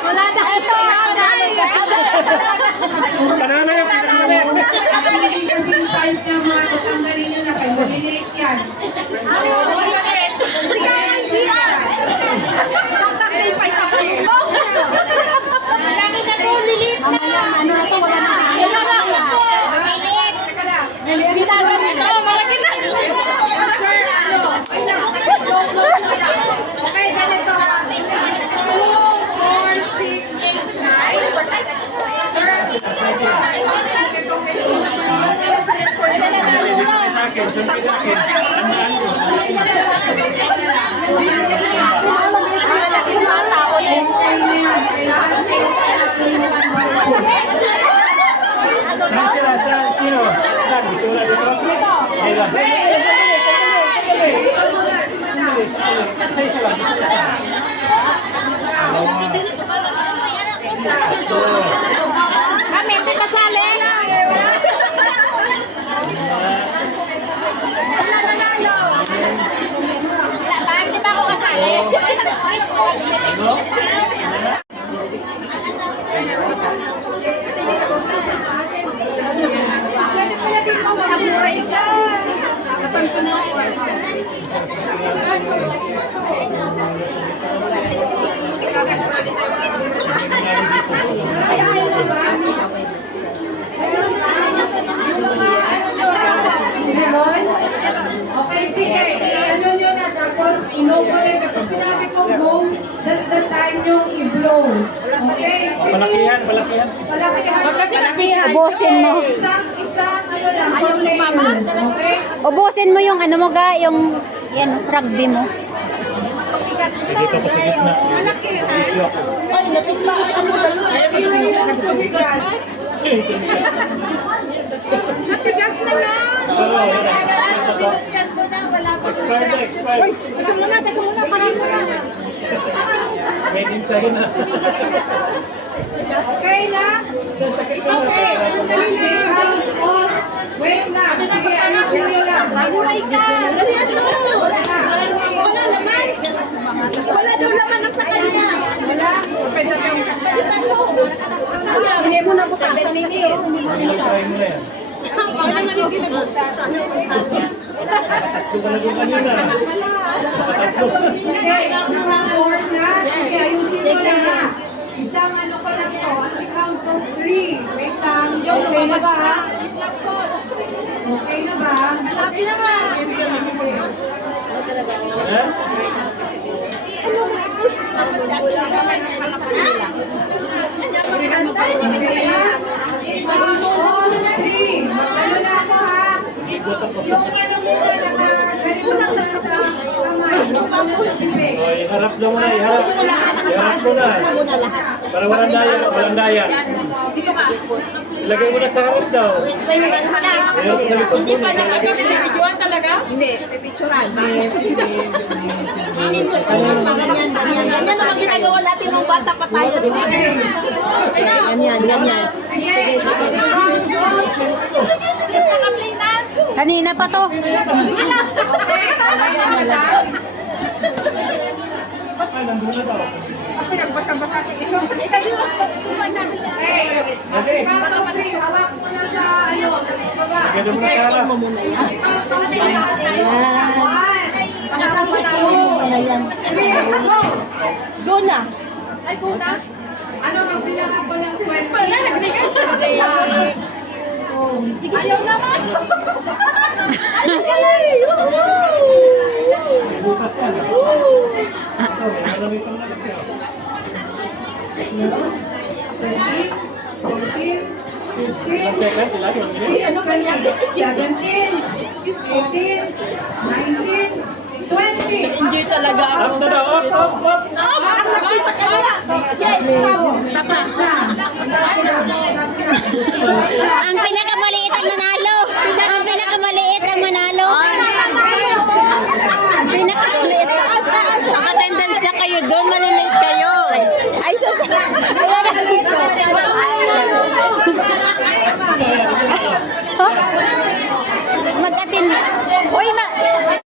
Wala na. Ito. Kanana yung pinakalit. Nakalimutan kasi yung size niya mga tatanggalin nyo na kayo. Maliliit yan. Sino? Saan? Sino dito? Ayun. Kami, hindi kasali. Hindi ba ako kasali? Okay, sige. Ano nyo na, tapos i-blow mo rin. Kapag sinabi ko go, that's the time nyo i-blow. Okay? Palakihan, palakihan. Palakihan. Ubusin mo. Isang, ano lang. Ayaw lumama. Okay? Ubusin mo yung ano mo ga, yung yan, rugby mo. Dito pa sa gitna. Ay, natumba. Matigas na lang. Expired. Teka muna, parin mo na. Made in China. Okay na? Okay. Wait lang. Sige, ano sa'yo lang. Maguray ka. Dali, ano? Wala laman. Wala daw laman ang sa kanya. Wala? Palitan mo. Hindi mo na buka. Try mo na yan. Tatlo ka na doon kanina. Tatlo. Okay, fourth na. Sige, ayusin mo na ha. Isang ano ko lang to. As we count to 3. Wait lang. Okay na ba ha? Okay na ba? Happy naman. Ha? Okay na? Count all 3. Ano na ako ha? Yung ano mo na ganito lang na sa kamay. Yung pamo sa bibig. O, iharap na muna, iharap. Iharap mo na. Para walang daya, walang daya. Ilagay mo na sa harap daw. Iharap sa likod mo na. Videoan talaga? Hindi. Pipicturan. Hindi mo. Ganyan. Ganyan naman ginagawa natin nung bata pa tayo. Ganyan. Sige. Kanina pa to. Okay. Okay na lang. Ay, nandun na daw. Okay. Count of 3. Hawak mo na sa ano, sa baba. Lagay mo na sa harap. Count of 3. 1. Doon na. Ay, putas. Ano, magbilang ako ng 20. Ayaw naman. Bukas yan. Ito, may malamit ang lalaki. 14, 15, Second, sila, di ba sila? ano ba yan? 17, 18, 19, 20. Hindi talaga. Up na daw, up. Ang laki sa kanya. Yes, ang pinakamaliit ang manalo. Ang pinakamaliit ang manalo. Pinakamaliit. Attendance na kayo doon, malilate kayo. Ay, sus. Wala na dito. Mag-attend. Uy,